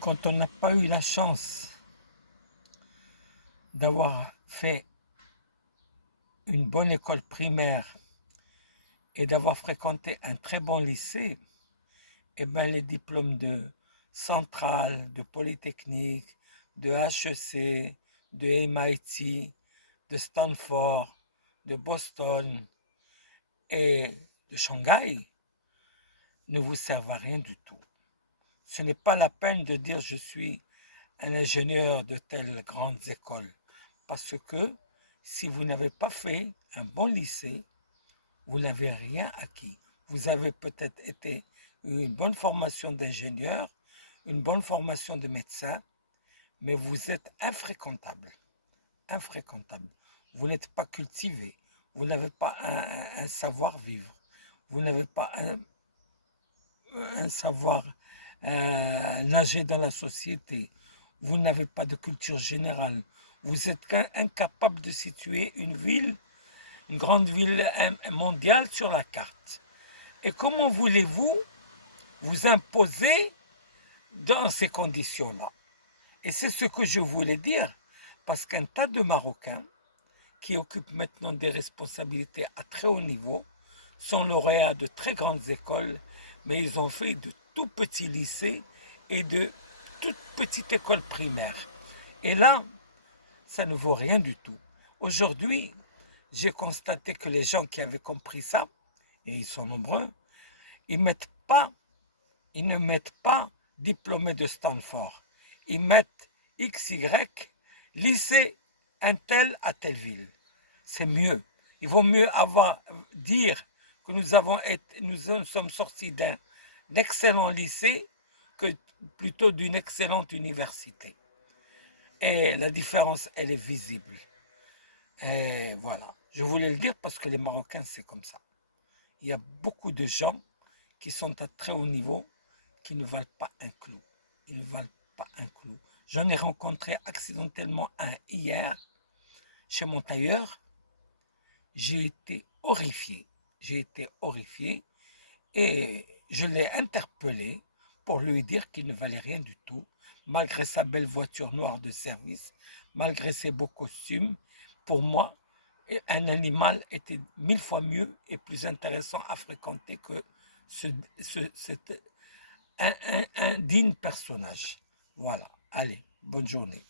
Quand on n'a pas eu la chance d'avoir fait une bonne école primaire et d'avoir fréquenté un très bon lycée, eh ben les diplômes de Centrale, de Polytechnique, de HEC, de MIT, de Stanford, de Boston et de Shanghai ne vous servent à rien du tout. Ce n'est pas la peine de dire je suis un ingénieur de telles grandes écoles, parce que si vous n'avez pas fait un bon lycée, vous n'avez rien acquis. Vous avez peut-être été une bonne formation d'ingénieur, une bonne formation de médecin, mais vous êtes infréquentable. Infréquentable. Vous n'êtes pas cultivé. Vous n'avez pas un savoir-vivre. Vous n'avez pas un savoir nager dans la société. Vous n'avez pas de culture générale. Vous êtes incapable de situer une ville, une grande ville mondiale sur la carte. Et comment voulez-vous vous imposer dans ces conditions-là? Et c'est ce que je voulais dire, parce qu'un tas de Marocains qui occupent maintenant des responsabilités à très haut niveau sont lauréats de très grandes écoles, mais ils ont fait de tout petits lycées et de toutes petites écoles primaires. Et là, ça ne vaut rien du tout. Aujourd'hui, j'ai constaté que les gens qui avaient compris ça, et ils sont nombreux, ils mettent pas, ils ne mettent pas diplômé de Stanford. Ils mettent XY, lycée un tel à telle ville. C'est mieux. Il vaut mieux dire que nous sommes sortis d'un excellent lycée que plutôt d'une excellente université. Et la différence, elle est visible. Et voilà. Je voulais le dire parce que les Marocains, c'est comme ça. Il y a beaucoup de gens qui sont à très haut niveau qui ne valent pas un clou. Ils ne valent pas un clou. J'en ai rencontré accidentellement un hier chez mon tailleur. J'ai été horrifié. J'ai été horrifié et je l'ai interpellé pour lui dire qu'il ne valait rien du tout, malgré sa belle voiture noire de service, malgré ses beaux costumes. Pour moi, un animal était 1000 fois mieux et plus intéressant à fréquenter que cet indigne personnage. Voilà. Allez, bonne journée.